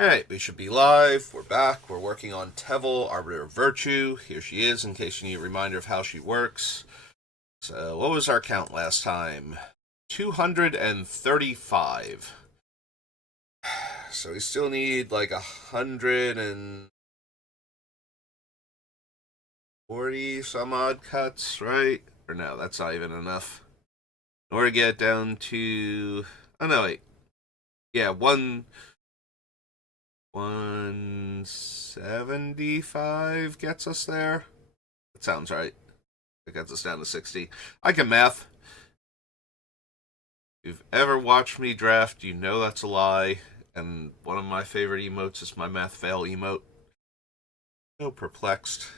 Alright, we should be live. We're back. We're working on Teval, Arbiter of Virtue. Here she is, in case you need a reminder of how she works. So, what was our count last time? 235. So we still need like 140 some odd cuts, right? Or no, that's not even enough. In order to get down to... Oh no, wait. Yeah, 175 gets us there. That sounds right. It gets us down to 60. I can math. If you've ever watched me draft, you know that's a lie. And one of my favorite emotes is my math fail emote. So perplexed.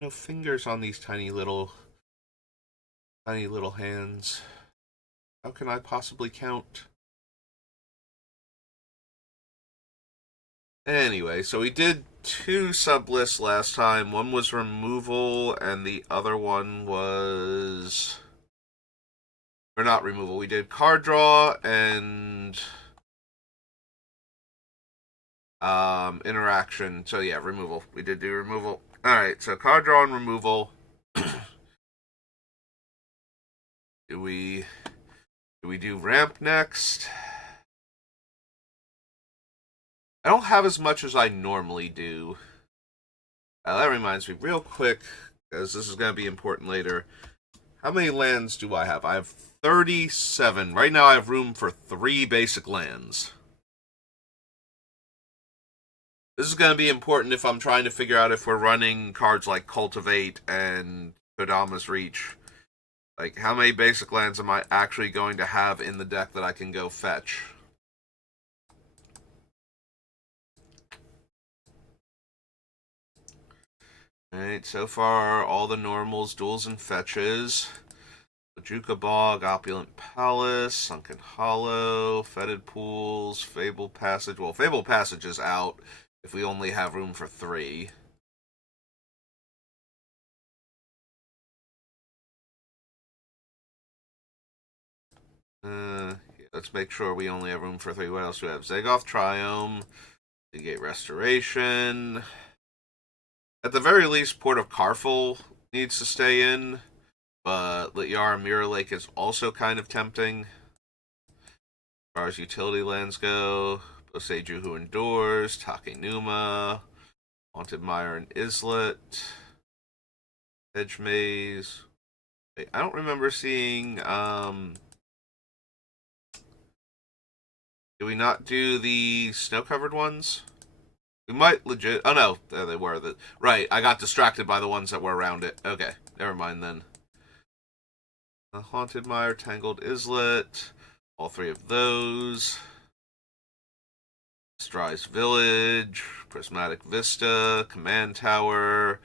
No fingers on these tiny little hands. How can I possibly count? Anyway, so we did two sublists last time. One was removal, and the other one was... Or not removal. We did card draw and interaction. So yeah, removal. We did do removal. Alright, so card draw and removal. do we do ramp next? I don't have as much as I normally do. That reminds me, real quick, because this is going to be important later. How many lands do I have? I have 37. Right now I have room for 3 basic lands. This is going to be important if I'm trying to figure out if we're running cards like Cultivate and Kodama's Reach. Like, how many basic lands am I actually going to have in the deck that I can go fetch? Alright, so far, all the normals, duels, and fetches. Juka Bog, Opulent Palace, Sunken Hollow, Fetid Pools, Fable Passage. Well, Fable Passage is out if we only have room for 3. Let's make sure we only have room for 3. What else do we have? Zagoth Triome, Negate Restoration. At the very least, Port of Carful needs to stay in, but Lityara Mirror Lake is also kind of tempting. As far as utility lands go, Boseiju Who Endures, Takenuma, Haunted Mire and Islet, Hedge Maze. Wait, I don't remember seeing, did we not do the snow-covered ones? We might legit... Oh, no. There they were. Right, I got distracted by the ones that were around it. Okay, never mind then. Haunted Mire, Tangled Islet. All 3 of those. Stry's Village. Prismatic Vista. Command Tower.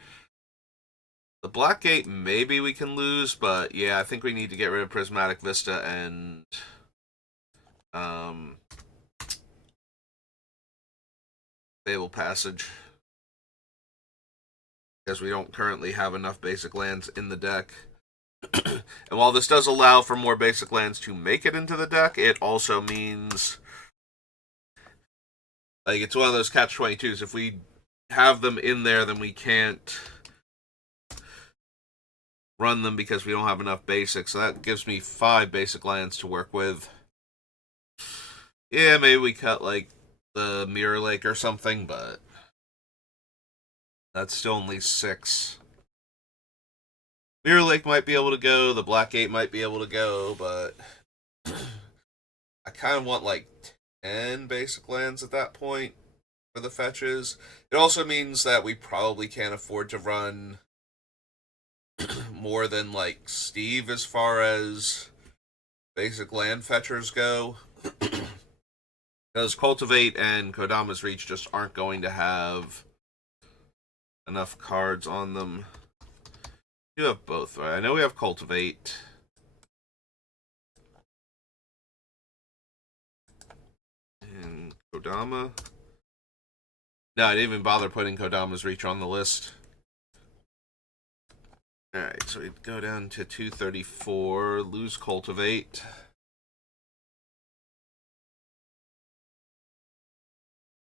The Black Gate, maybe we can lose, but yeah, I think we need to get rid of Prismatic Vista and... Fable Passage. Because we don't currently have enough basic lands in the deck. And while this does allow for more basic lands to make it into the deck, it also means... Like, it's one of those catch-22s. If we have them in there, then we can't run them because we don't have enough basics. So that gives me 5 basic lands to work with. Yeah, maybe we cut, like, the Mirror Lake or something, but that's still only 6. Mirror Lake might be able to go, the Black Gate might be able to go, but I kind of want like 10 basic lands at that point for the fetches. It also means that we probably can't afford to run more than like Steve as far as basic land fetchers go. Because Cultivate and Kodama's Reach just aren't going to have enough cards on them. You have both, right? I know we have Cultivate. And Kodama. No, I didn't even bother putting Kodama's Reach on the list. Alright, so we go down to 234, lose Cultivate.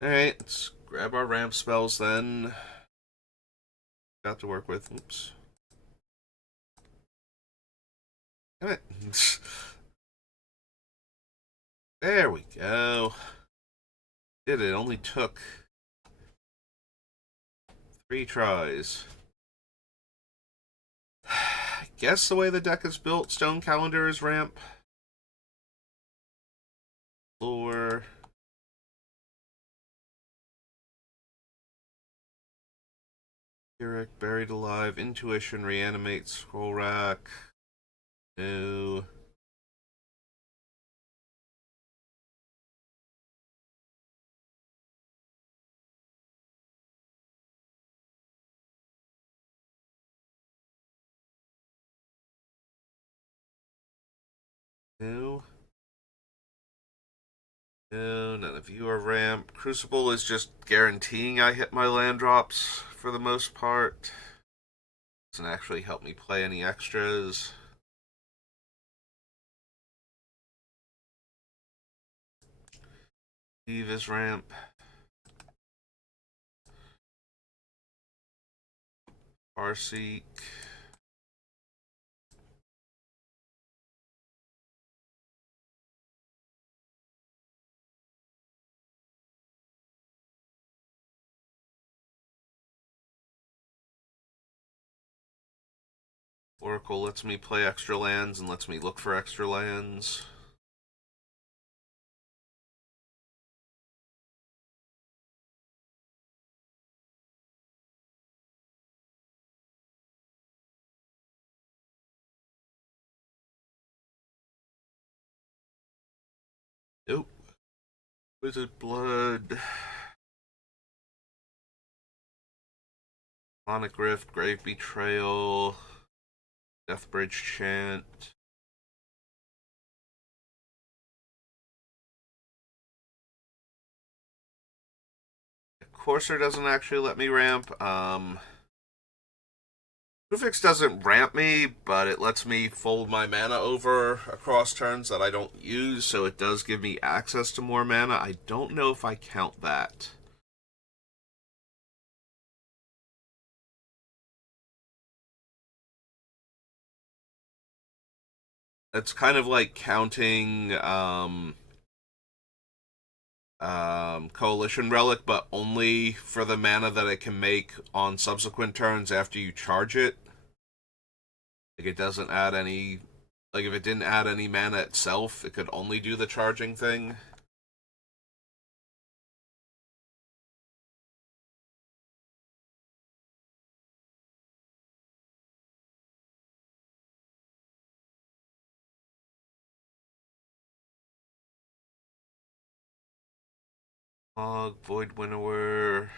Alright, let's grab our ramp spells then. Got to work with. Oops. Damn it. There we go. Did it. Only took 3 tries. I guess the way the deck is built, Stone Calendar is ramp. Lure. Pyrrhic, Buried Alive, Intuition, Reanimate, Scroll Rack. No. No. No, none of you are ramp. Crucible is just guaranteeing I hit my land drops for the most part. Doesn't actually help me play any extras. Eve is ramp. Farseek. Oracle lets me play extra lands and lets me look for extra lands. Nope. Wizard Blood. Sonic Rift, Grave Betrayal, Deathbridge Chant. Courser doesn't actually let me ramp. Rufix doesn't ramp me, but it lets me fold my mana over across turns that I don't use, so it does give me access to more mana. I don't know if I count that. It's kind of like counting Coalition Relic, but only for the mana that it can make on subsequent turns after you charge it. Like, it doesn't add any. Like, if it didn't add any mana itself, it could only do the charging thing. Void Winnower.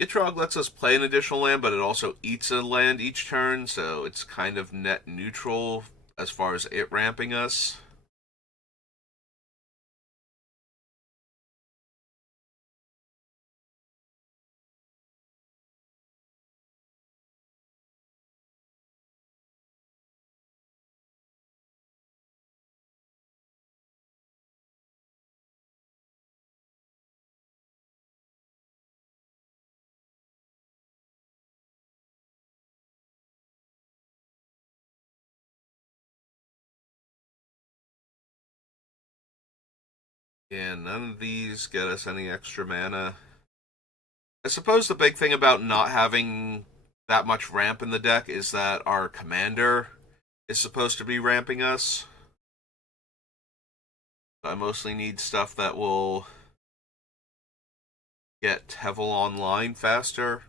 Gitrog lets us play an additional land, but it also eats a land each turn, so it's kind of net neutral as far as it ramping us. And none of these get us any extra mana. I suppose the big thing about not having that much ramp in the deck is that our commander is supposed to be ramping us. I mostly need stuff that will get Teval online faster.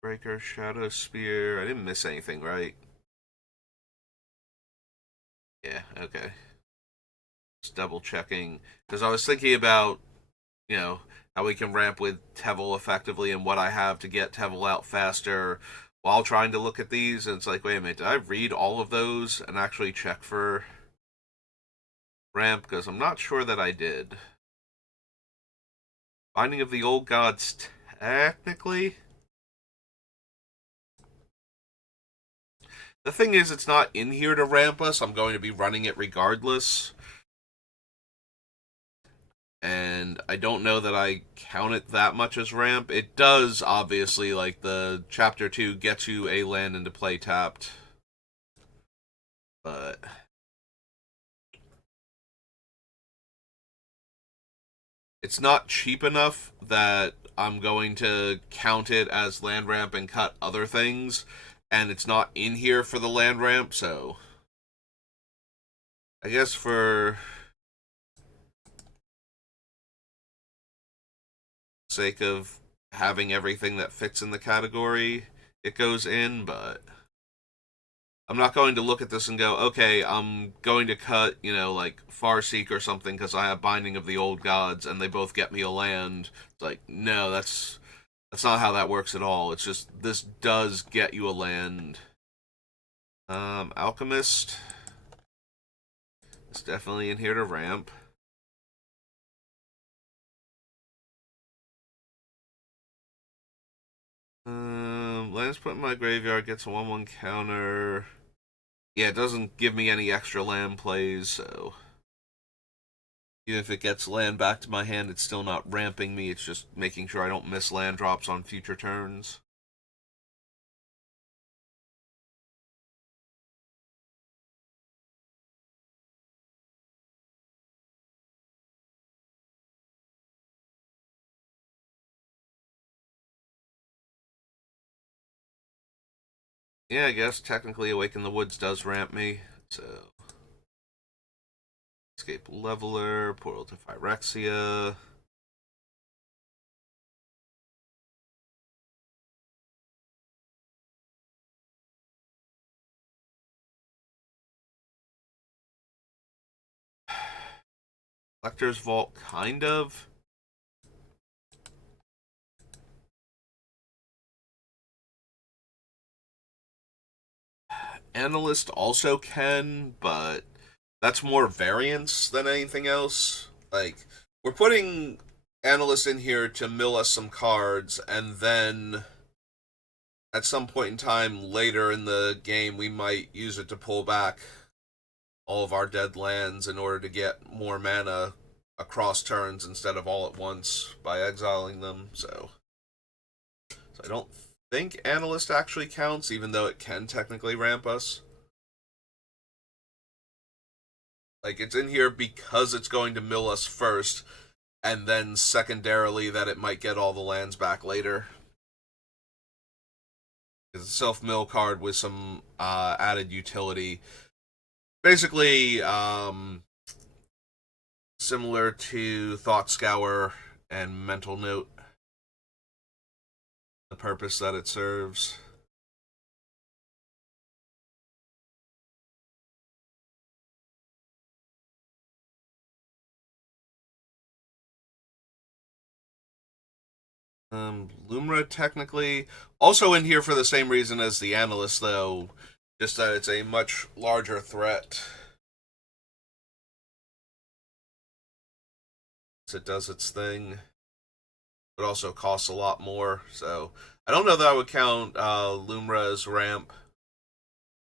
Breaker, Shadow Spear. I didn't miss anything, right? Yeah, okay. Just double checking. Because I was thinking about, how we can ramp with Tevel effectively and what I have to get Tevel out faster while trying to look at these. And it's like, wait a minute, did I read all of those and actually check for ramp? Because I'm not sure that I did. Binding of the Old Gods, technically. The thing is, it's not in here to ramp us. I'm going to be running it regardless. And I don't know that I count it that much as ramp. It does, obviously, like the Chapter 2 gets you a land into play tapped. But it's not cheap enough that I'm going to count it as land ramp and cut other things. And it's not in here for the land ramp, so I guess for sake of having everything that fits in the category, it goes in, but I'm not going to look at this and go, okay, I'm going to cut, like Farseek or something because I have Binding of the Old Gods and they both get me a land. It's like, no, that's not how that works at all. It's just this does get you a land. Alchemist is definitely in here to ramp. Lands put in my graveyard gets a 1/1 counter. Yeah, it doesn't give me any extra land plays, so even if it gets land back to my hand, it's still not ramping me. It's just making sure I don't miss land drops on future turns. Yeah, I guess technically Awaken the Woods does ramp me, so Escape Leveler, Portal to Phyrexia. Collector's Vault, kind of. Analyst also can, but that's more variance than anything else. Like, we're putting Analyst in here to mill us some cards, and then at some point in time later in the game, we might use it to pull back all of our dead lands in order to get more mana across turns instead of all at once by exiling them. So I don't think Analyst actually counts, even though it can technically ramp us. Like, it's in here because it's going to mill us first, and then secondarily that it might get all the lands back later. It's a self-mill card with some added utility. Basically, similar to Thought Scour and Mental Note, the purpose that it serves. Lumra technically also in here for the same reason as the Analyst, though, just that it's a much larger threat. It does its thing, but also costs a lot more. So I don't know that I would count Lumra as ramp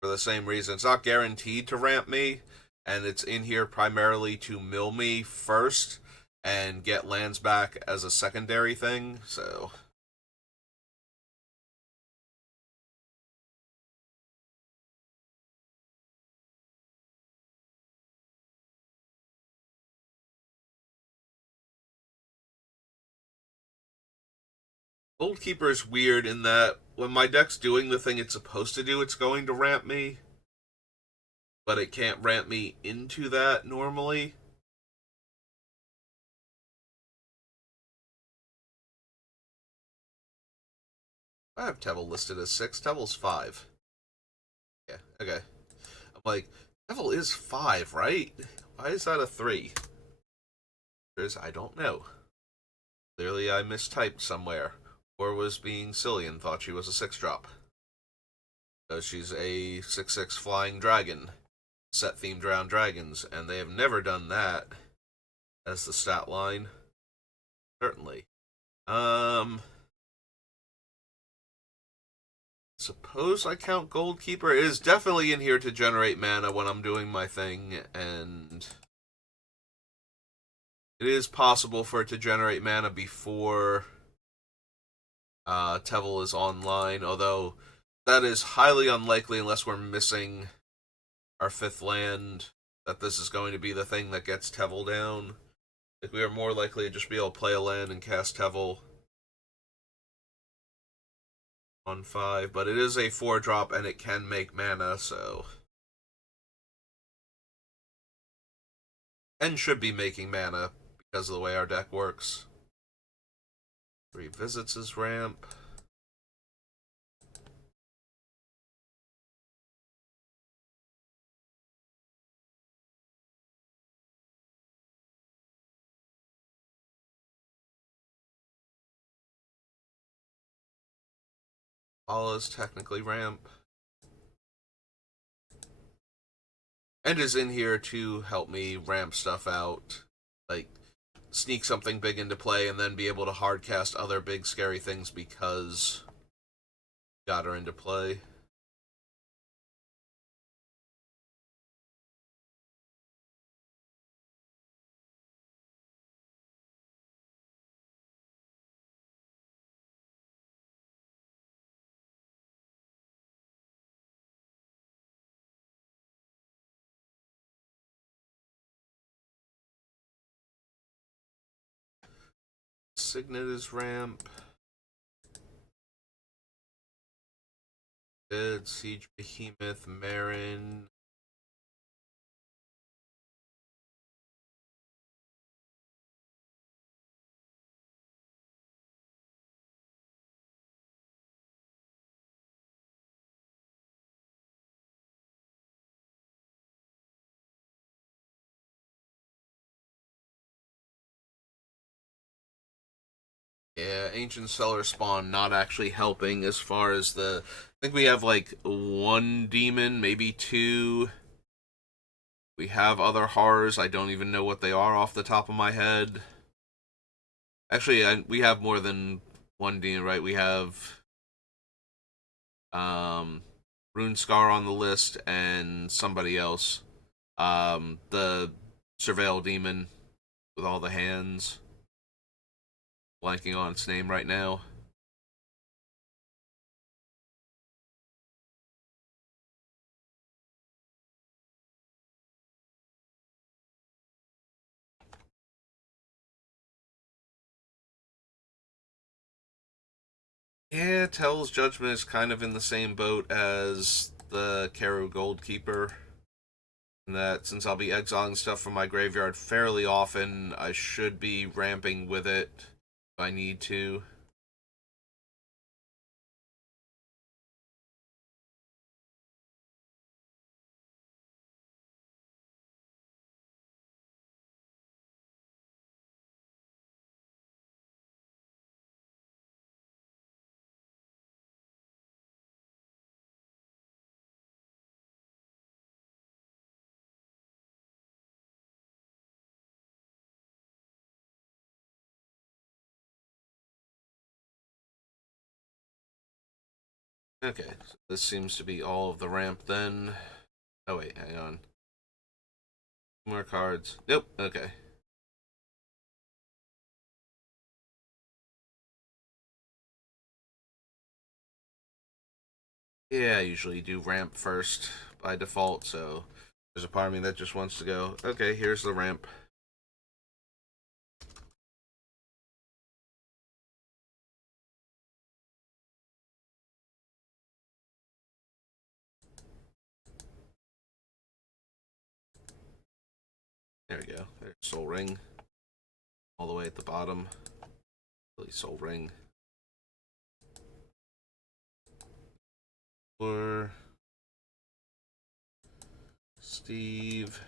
for the same reason. It's not guaranteed to ramp me, and it's in here primarily to mill me first and get lands back as a secondary thing. So Goldkeeper is weird in that when my deck's doing the thing it's supposed to do, it's going to ramp me, but it can't ramp me into that normally. I have Teval listed as 6. Teval's 5. Yeah, okay. I'm like, Teval is 5, right? Why is that a 3? I don't know. Clearly I mistyped somewhere, or was being silly and thought she was a 6-drop. Because she's a 6/6 flying dragon, set themed around dragons, and they have never done that as the stat line. Certainly. Um, Suppose I count Goldkeeper. It is definitely in here to generate mana when I'm doing my thing, and it is possible for it to generate mana before Teval is online, although that is highly unlikely unless we're missing our 5th land, that this is going to be the thing that gets Teval down. Like, we are more likely to just be able to play a land and cast Teval on 5, but it is a 4-drop and it can make mana, so... And should be making mana because of the way our deck works. Revisits his ramp. All is technically ramp. And is in here to help me ramp stuff out. Like, sneak something big into play and then be able to hardcast other big scary things because got her into play. Signet is ramp. Dead, Siege Behemoth, Marin. Yeah, Ancient Cellar Spawn not actually helping as far as the... I think we have like 1 demon, maybe 2. We have other horrors. I don't even know what they are off the top of my head. Actually, we have more than 1 demon, right? We have Rune Scar on the list and somebody else. The Surveil Demon with all the hands. Blanking on its name right now. Yeah, Tell's Judgment is kind of in the same boat as the Karu Goldkeeper. In that since I'll be exiling stuff from my graveyard fairly often, I should be ramping with it if I need to. Okay, so this seems to be all of the ramp then. Oh wait, hang on. More cards. Nope, okay. Yeah, I usually do ramp first by default, so there's a part of me that just wants to go, okay, here's the ramp. There we go. There's Soul Ring. All the way at the bottom. Really Soul Ring. For Steve.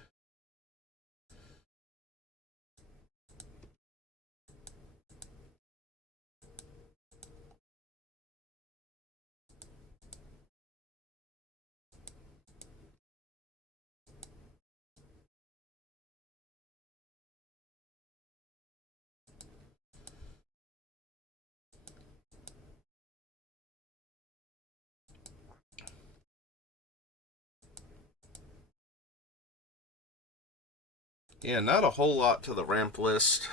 Yeah, not a whole lot to the ramp list.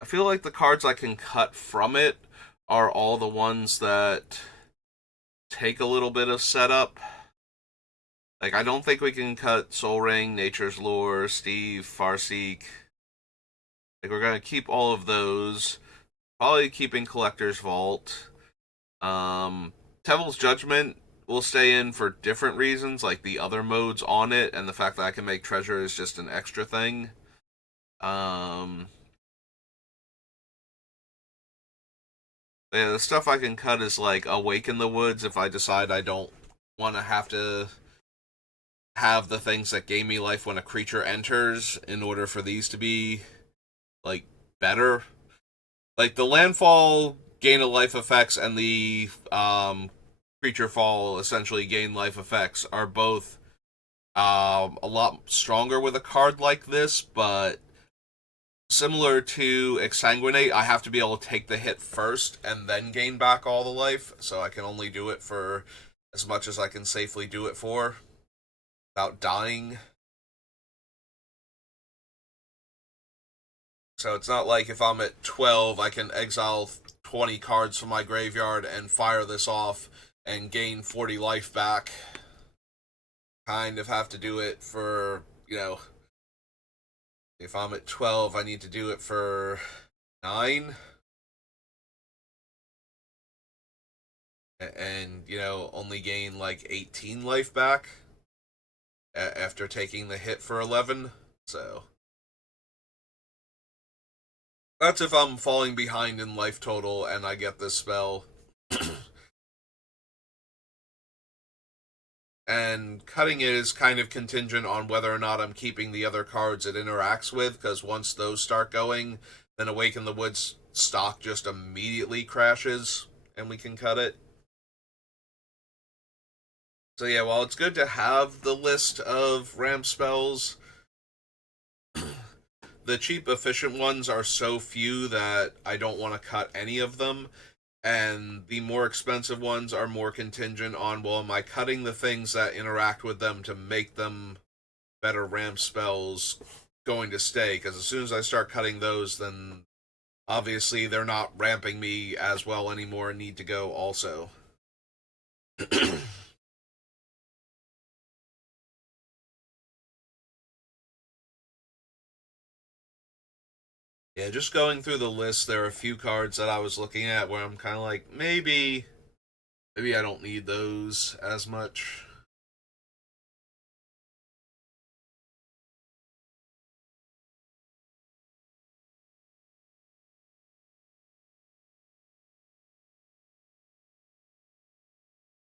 I feel like the cards I can cut from it are all the ones that take a little bit of setup. Like, I don't think we can cut Soul Ring, Nature's Lure, Steve, Farseek. Like, we're gonna keep all of those. Probably keeping Collector's Vault. Um, Teval's Judgment will stay in for different reasons, like the other modes on it, and the fact that I can make treasure is just an extra thing. Um, yeah, the stuff I can cut is like Awaken the Woods if I decide I don't want to have the things that gain me life when a creature enters in order for these to be like better. Like the landfall gain a life effects and the creature fall essentially gain life effects are both a lot stronger with a card like this, but similar to Exsanguinate, I have to be able to take the hit first and then gain back all the life, so I can only do it for as much as I can safely do it for without dying. So it's not like if I'm at 12, I can exile 20 cards from my graveyard and fire this off and gain 40 life back. Kind of have to do it for, if I'm at 12, I need to do it for 9. And, only gain like 18 life back after taking the hit for 11. So that's if I'm falling behind in life total and I get this spell. And cutting it is kind of contingent on whether or not I'm keeping the other cards it interacts with, because once those start going, then Awaken the Woods stock just immediately crashes, and we can cut it. So yeah, while it's good to have the list of ramp spells, the cheap, efficient ones are so few that I don't want to cut any of them. And the more expensive ones are more contingent on, well, am I cutting the things that interact with them to make them better ramp spells going to stay? Because as soon as I start cutting those, then obviously they're not ramping me as well anymore and need to go also. Yeah, just going through the list, there are a few cards that I was looking at where I'm kind of like, maybe I don't need those as much.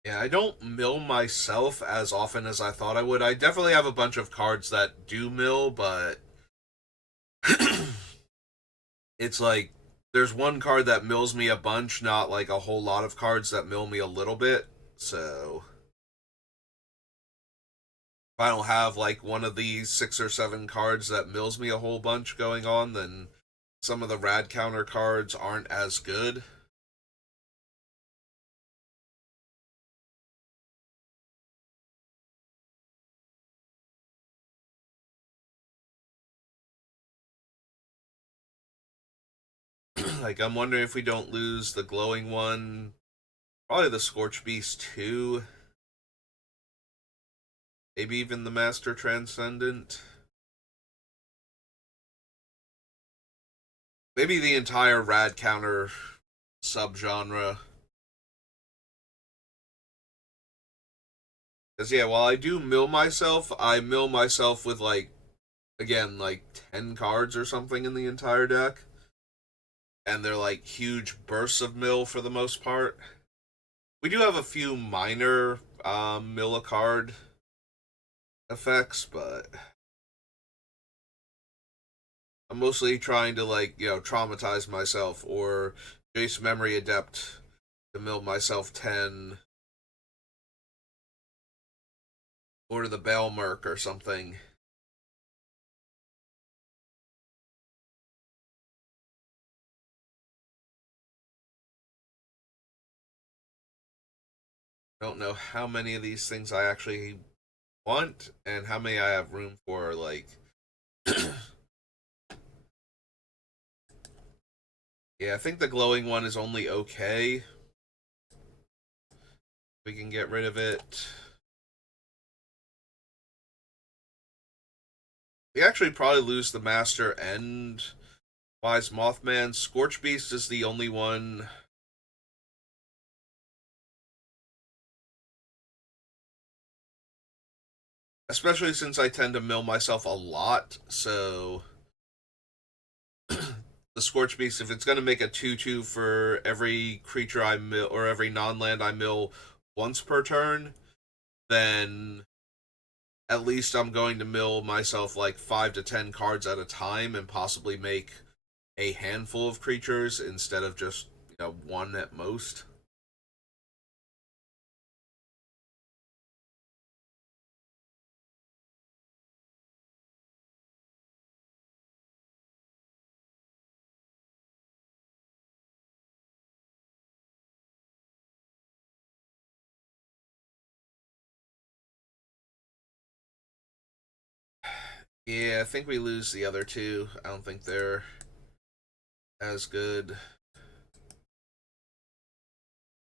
Yeah, I don't mill myself as often as I thought I would. I definitely have a bunch of cards that do mill, but it's like there's one card that mills me a bunch, not like a whole lot of cards that mill me a little bit. So if I don't have like one of these 6 or 7 cards that mills me a whole bunch going on, then some of the rad counter cards aren't as good. Like I'm wondering if we don't lose the glowing one, probably the Scorch Beast too, maybe even the Master Transcendent. Maybe the entire rad counter subgenre. Because yeah, while I do mill myself, I mill myself with like again like 10 cards or something in the entire deck, and they're like huge bursts of mill for the most part. We do have a few minor mill a card effects, but I'm mostly trying to like traumatize myself or Jace Memory Adept to mill myself 10 or to the Baelmerk or something. I don't know how many of these things I actually want and how many I have room for. Like, yeah, I think the glowing one is only okay. We can get rid of it. We actually probably lose the Master and Wise Mothman. Scorch Beast is the only one. Especially since I tend to mill myself a lot, so the Scorch Beast, if it's going to make a 2/2 for every creature I mill, or every non land I mill once per turn, then at least I'm going to mill myself like 5 to 10 cards at a time and possibly make a handful of creatures instead of just, one at most. Yeah, I think we lose the other two. I don't think they're as good.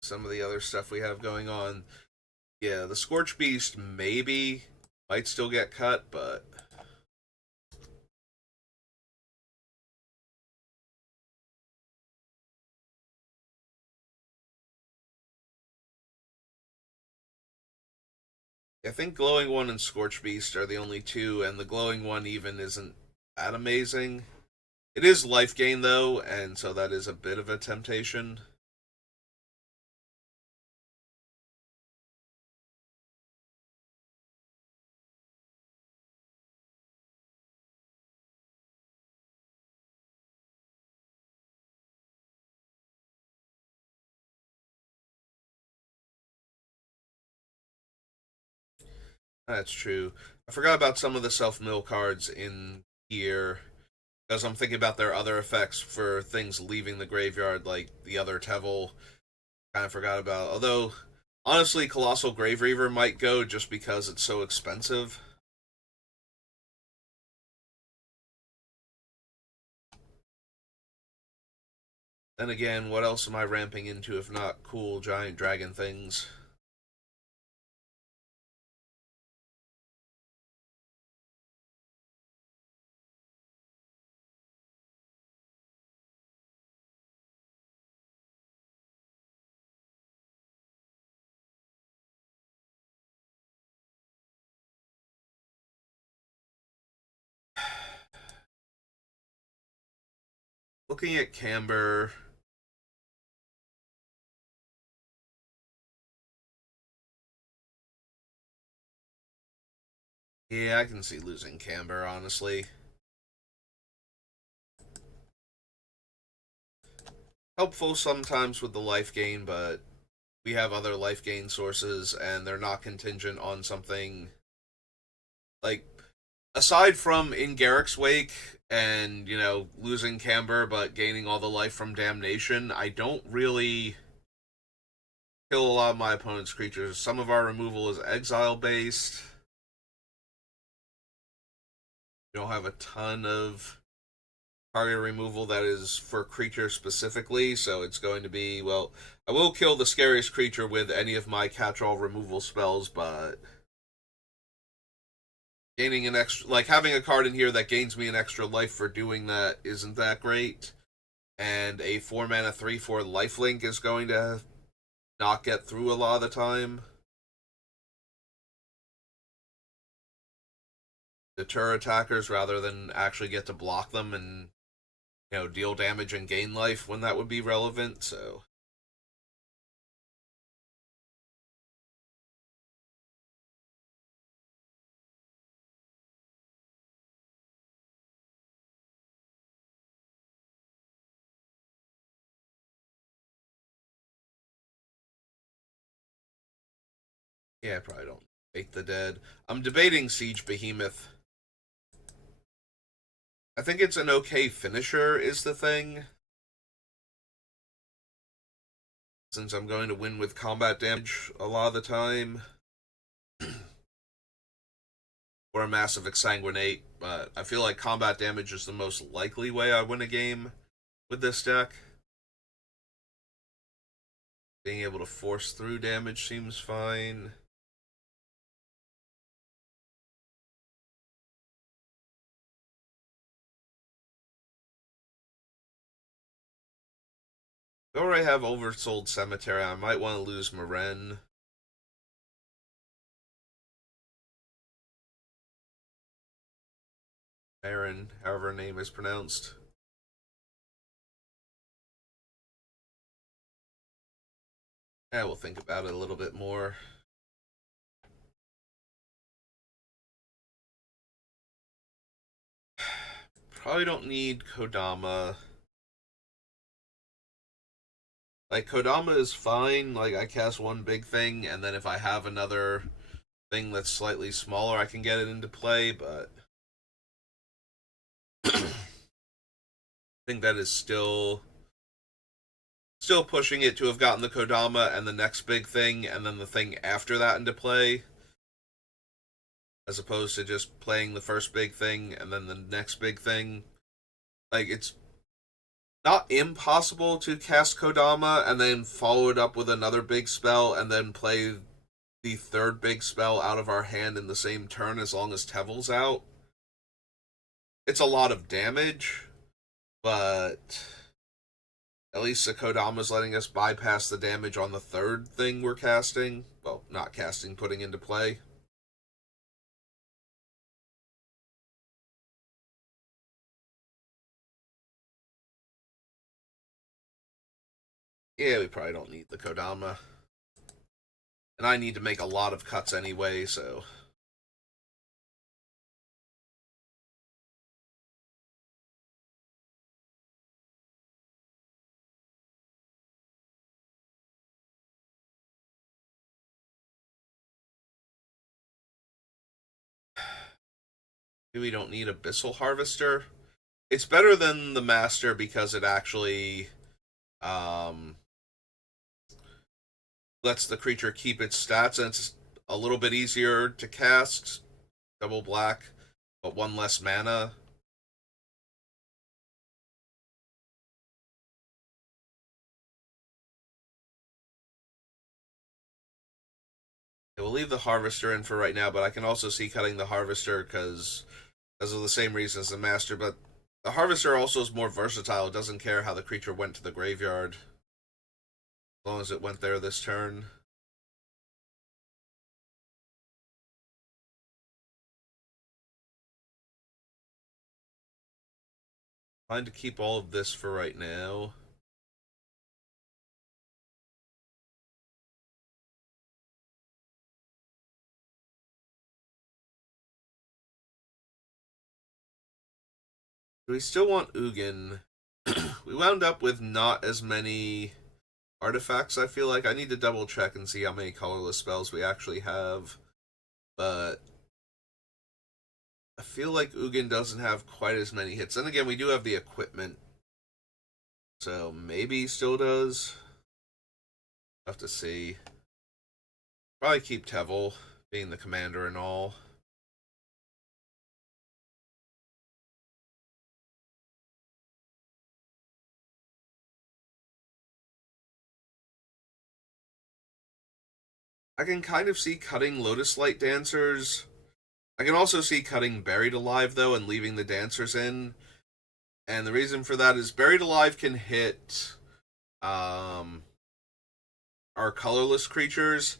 Some of the other stuff we have going on. Yeah, the Scorch Beast maybe might still get cut, but I think Glowing One and Scorch Beast are the only two, and the Glowing One even isn't that amazing. It is life gain though, and so that is a bit of a temptation. That's true. I forgot about some of the self mill cards in here because I'm thinking about their other effects for things leaving the graveyard, like the other Teval. Kind of forgot about. Although, honestly, Colossal Grave Reaver might go just because it's so expensive. Then again, what else am I ramping into if not cool giant dragon things? Looking at Camber, yeah, I can see losing Camber, honestly. Helpful sometimes with the life gain, but we have other life gain sources, and they're not contingent on something like aside from in Garrick's Wake and losing Camber but gaining all the life from Damnation. I don't really kill a lot of my opponent's creatures. Some of our removal is exile based. We don't have a ton of target removal that is for creatures specifically, so it's going to be, well, I will kill the scariest creature with any of my catch-all removal spells, but gaining an extra, like having a card in here that gains me an extra life for doing that isn't that great. And a 4 mana 3/4 lifelink is going to not get through a lot of the time. Deter attackers rather than actually get to block them and deal damage and gain life when that would be relevant. So yeah, I probably don't Wake the Dead. I'm debating Siege Behemoth. I think it's an okay finisher is the thing. since I'm going to win with combat damage a lot of the time. Or a massive exsanguinate, but I feel like combat damage is the most likely way I win a game with this deck. Being able to force through damage seems fine. I already have Oversold Cemetery. I might want to lose Maren. Marin, however her name is pronounced. Yeah, we'll think about it a little bit more. Probably don't need Kodama. Like, Kodama is fine. Like, I cast one big thing, and then if I have another thing that's slightly smaller, I can get it into play, but I think that is still pushing it to have gotten the Kodama and the next big thing, and then the thing after that into play, as opposed to just playing the first big thing and then the next big thing. Like, it's not impossible to cast Kodama and then follow it up with another big spell and then play the third big spell out of our hand in the same turn as long as Teval's out. It's a lot of damage, but at least the Kodama's letting us bypass the damage on the third thing we're casting. Well, not casting, putting into play. Yeah, we probably don't need the Kodama. And I need to make a lot of cuts anyway, so. We don't need Abyssal Harvester. It's better than the Master because it actually um, lets the creature keep its stats, and it's a little bit easier to cast. Double black, but one less mana. I will leave the Harvester in for right now, but I can also see cutting the Harvester because of the same reason as the Master. But the Harvester also is more versatile. It doesn't care how the creature went to the graveyard, as long as it went there this turn. Fine to keep all of this for right now. Do we still want Ugin? We wound up with not as many artifacts, I feel like. I need to double check and see how many colorless spells we actually have. But I feel like Ugin doesn't have quite as many hits. And again, we do have the equipment. So maybe he still does. Have to see. Probably keep Teval, being the commander and all. I can kind of see cutting Lotus Light Dancers. I can also see cutting Buried Alive, though, and leaving the Dancers in. And the reason for that is Buried Alive can hit um, our colorless creatures,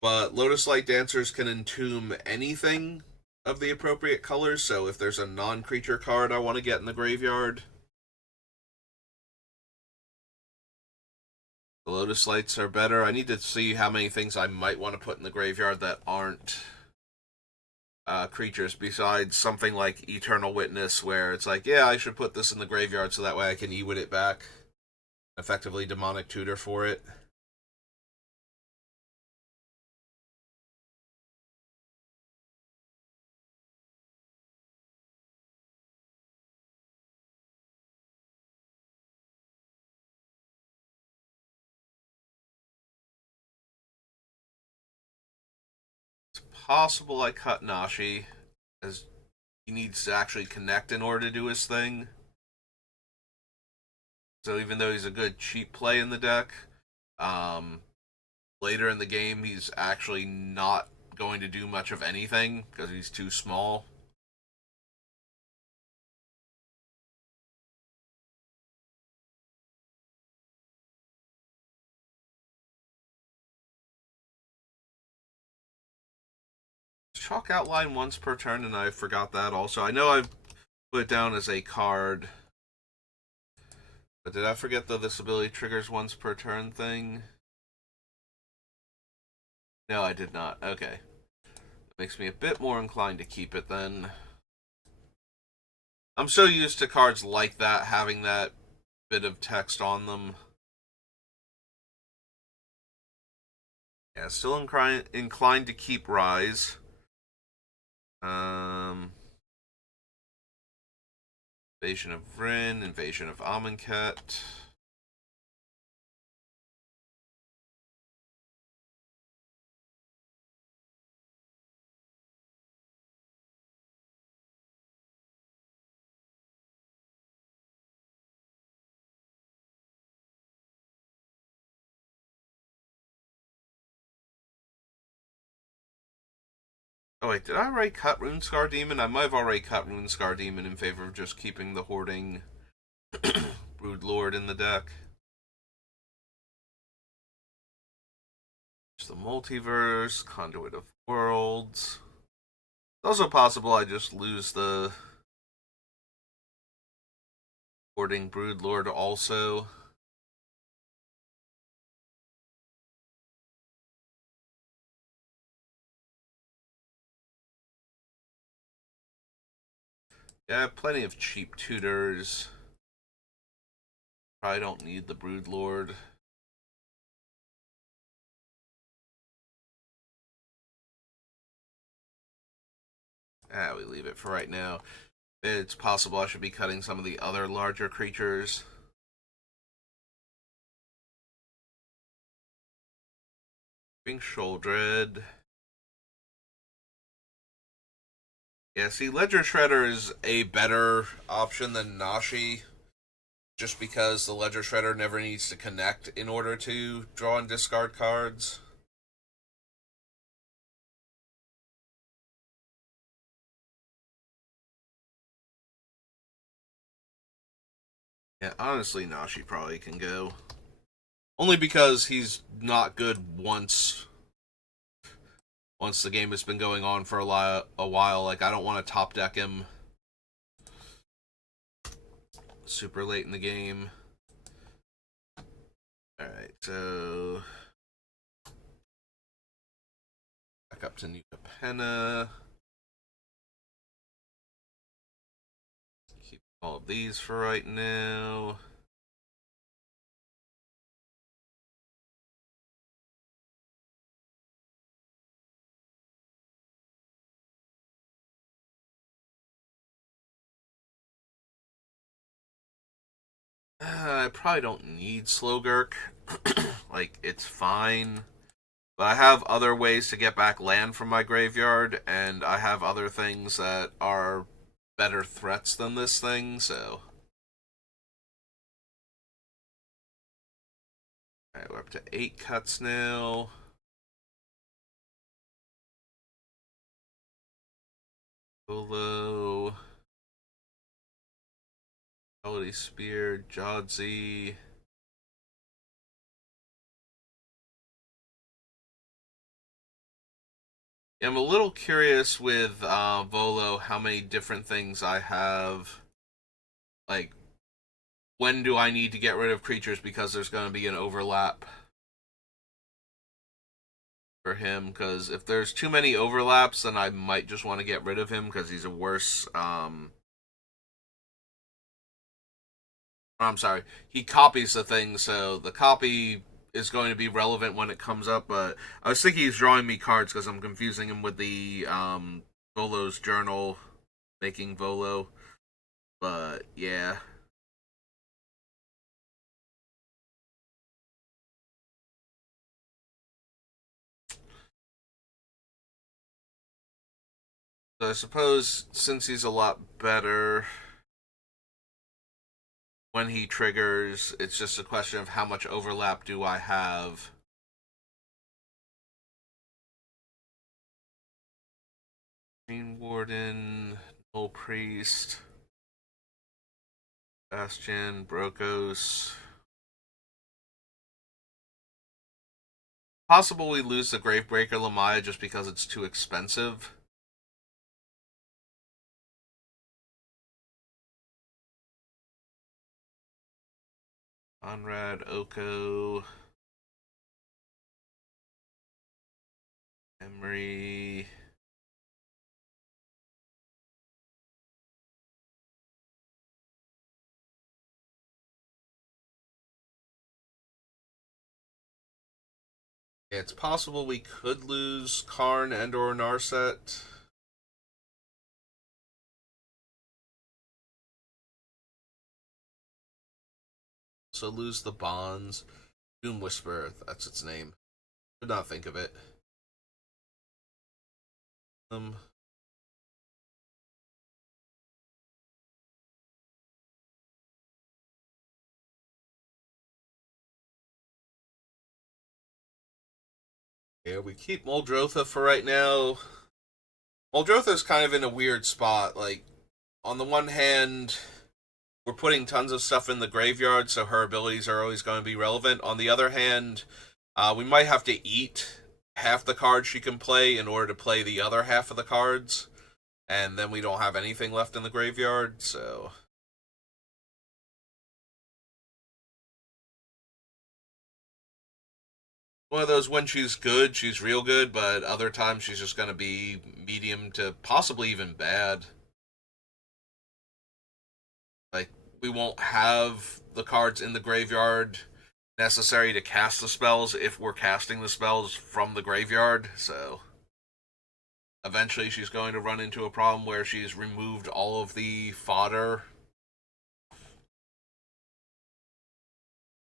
but Lotus Light Dancers can entomb anything of the appropriate colors. So if there's a non-creature card I want to get in the graveyard, the Lotus Lights are better. I need to see how many things I might want to put in the graveyard that aren't creatures, besides something like Eternal Witness, where it's like, yeah, I should put this in the graveyard so that way I can Ewit it back. Effectively Demonic Tutor for it. possible I cut Nashi, as he needs to actually connect in order to do his thing. So even though he's a good cheap play in the deck, um, later in the game he's actually not going to do much of anything because he's too small. Chalk outline once per turn, and I forgot that also. I know I've put it down as a card, but did I forget the this ability triggers once per turn thing? No, I did not. Okay. That makes me a bit more inclined to keep it then. I'm so used to cards like that having that bit of text on them. Yeah, still inclined to keep Rise. Invasion of Vryn, Invasion of Amonkhet. Oh wait, did I already cut Runescar Demon? I might have already cut Runescar Demon in favor of just keeping the Hoarding Brood Lord in the deck. There's the Multiverse, Conduit of Worlds. It's also possible I just lose the Hoarding Brood Lord also. Yeah, I have plenty of cheap tutors. Probably don't need the Brood Lord. We leave it for right now. It's possible I should be cutting some of the other larger creatures. Being Sholdred. Yeah, see, Ledger Shredder is a better option than Nashi, just because the Ledger Shredder never needs to connect in order to draw and discard cards. Yeah, honestly, Nashi probably can go. Only because he's not good once the game has been going on for a while. Like, I don't want to top deck him super late in the game. Alright, so back up to New Capenna. Keep all of these for right now. I probably don't need Slowgurk. Like, it's fine. But I have other ways to get back land from my graveyard, and I have other things that are better threats than this thing, so. Alright, we're up to 8 cuts now. Solo. Melody Spear, Jodsy. I'm a little curious with Volo how many different things I have. Like, when do I need to get rid of creatures because there's going to be an overlap for him? Because if there's too many overlaps, then I might just want to get rid of him because he's a worse. I'm sorry, he copies the thing, so the copy is going to be relevant when it comes up. But I was thinking he's drawing me cards because I'm confusing him with the Volo's journal, making Volo. But yeah. I suppose since he's a lot better when he triggers, it's just a question of how much overlap do I have. Green Warden, Null Priest, Bastion, Brokos. Possible we lose the Gravebreaker Lamaya just because it's too expensive. Conrad, Oko, Emery. It's possible we could lose Karn and or Narset. So lose the bonds. Doom Whisper, that's its name. Could not think of it. Um, yeah, we keep Muldrotha for right now. Muldrotha's kind of in a weird spot. Like, on the one hand, we're putting tons of stuff in the graveyard, so her abilities are always going to be relevant. On the other hand, we might have to eat half the cards she can play in order to play the other half of the cards, and then we don't have anything left in the graveyard, so. One of those when she's good, she's real good, but other times she's just going to be medium to possibly even bad. Like, we won't have the cards in the graveyard necessary to cast the spells if we're casting the spells from the graveyard, so eventually she's going to run into a problem where she's removed all of the fodder,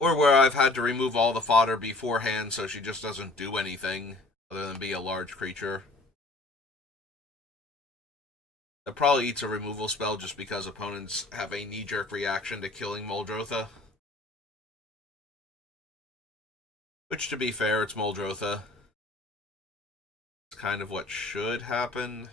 or where I've had to remove all the fodder beforehand so she just doesn't do anything other than be a large creature. That probably eats a removal spell just because opponents have a knee-jerk reaction to killing Muldrotha. Which, to be fair, it's Muldrotha. It's kind of what should happen.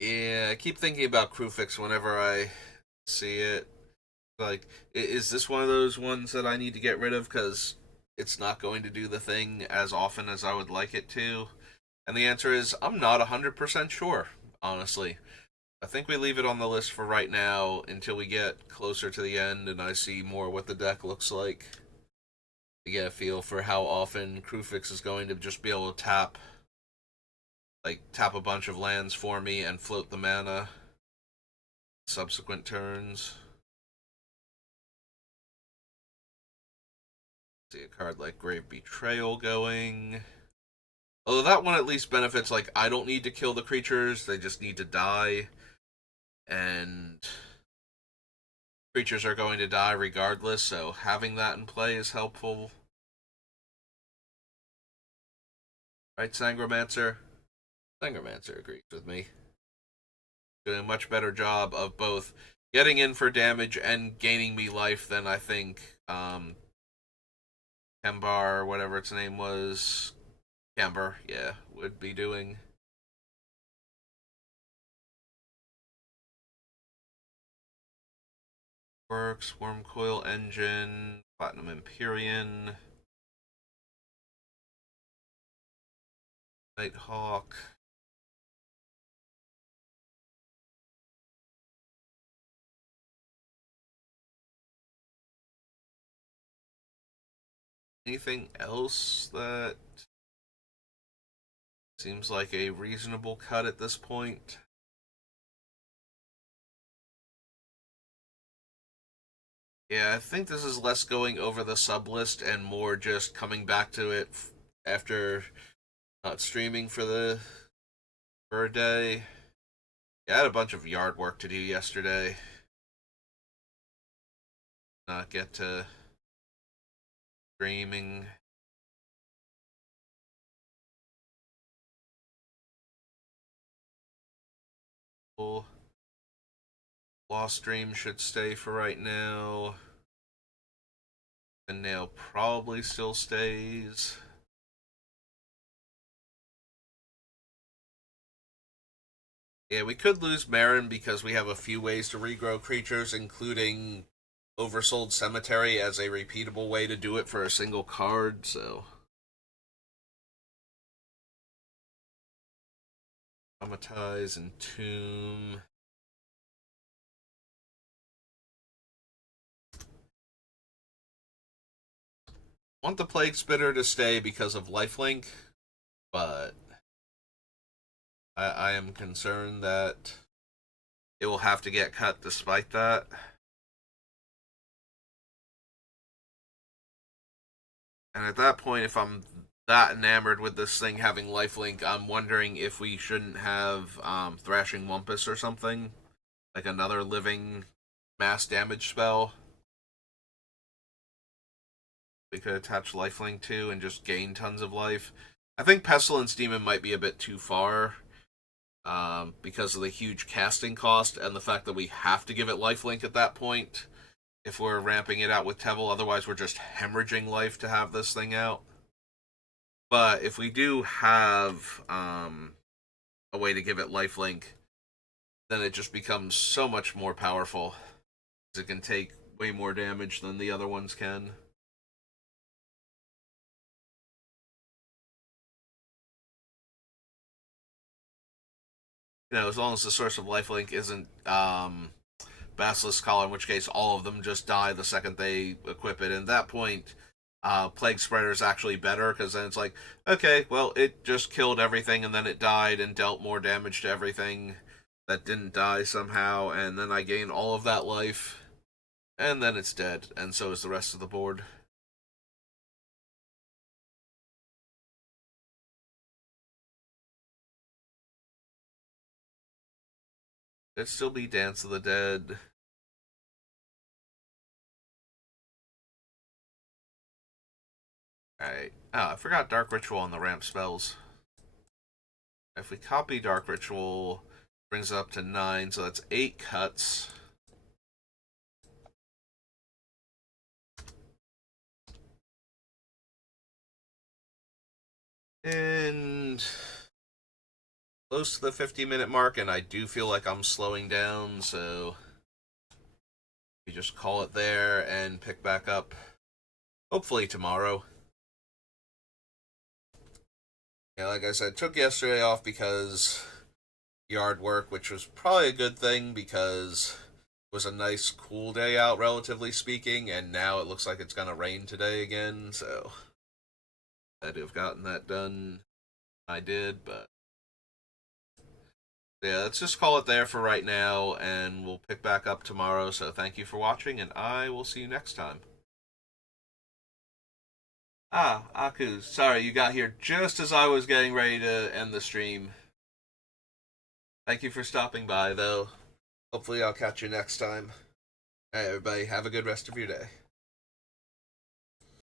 Yeah, I keep thinking about Crewfix whenever I see it. Like, is this one of those ones that I need to get rid of because it's not going to do the thing as often as I would like it to? And the answer is I'm not 100% sure, honestly. I think we leave it on the list for right now until we get closer to the end and I see more what the deck looks like. To get a feel for how often Crewfix is going to just be able to tap a bunch of lands for me and float the mana subsequent turns. See a card like Grave Betrayal going. Although that one at least benefits, like, I don't need to kill the creatures, they just need to die. And creatures are going to die regardless, so having that in play is helpful. Right, Sangromancer? Sangromancer agrees with me. Doing a much better job of both getting in for damage and gaining me life than I think Kembar, whatever its name was, Camber, yeah, would be doing. Works, Wormcoil Engine, Platinum Empyrean, Nighthawk. Anything else that seems like a reasonable cut at this point? Yeah, I think this is less going over the sub list and more just coming back to it after not streaming for a day. Yeah, I had a bunch of yard work to do yesterday. Not get to streaming. Lost stream should stay for right now. And nail probably still stays. Yeah, we could lose Marin because we have a few ways to regrow creatures, including Oversold Cemetery as a repeatable way to do it for a single card, so. Traumatize and Tomb. Want the Plague Spitter to stay because of lifelink, but I am concerned that it will have to get cut despite that. And at that point, if I'm that enamored with this thing having lifelink, I'm wondering if we shouldn't have Thrashing Wumpus or something. Like another living mass damage spell. We could attach lifelink to and just gain tons of life. I think Pestilence Demon might be a bit too far. Because of the huge casting cost and the fact that we have to give it lifelink at that point if we're ramping it out with Teval. Otherwise, we're just hemorrhaging life to have this thing out. But if we do have a way to give it lifelink, then it just becomes so much more powerful. It can take way more damage than the other ones can. As long as the source of lifelink isn't Basilisk Collar, in which case all of them just die the second they equip it. And at that point, Plague Spreader is actually better, because then it's like, okay, well, it just killed everything, and then it died and dealt more damage to everything that didn't die somehow, and then I gain all of that life, and then it's dead, and so is the rest of the board. It'd still be Dance of the Dead. Alright. Oh, I forgot Dark Ritual on the ramp spells. If we copy Dark Ritual, brings it up to 9, so that's 8 cuts. And close to the 50-minute mark, and I do feel like I'm slowing down, so we just call it there and pick back up hopefully tomorrow. Yeah, like I said, took yesterday off because yard work, which was probably a good thing because it was a nice cool day out, relatively speaking, and now it looks like it's gonna rain today again, so I'd have gotten that done. I did, but yeah, let's just call it there for right now, and we'll pick back up tomorrow. So thank you for watching, and I will see you next time. Ah, Aku, sorry, you got here just as I was getting ready to end the stream. Thank you for stopping by, though. Hopefully I'll catch you next time. Alright, everybody, have a good rest of your day.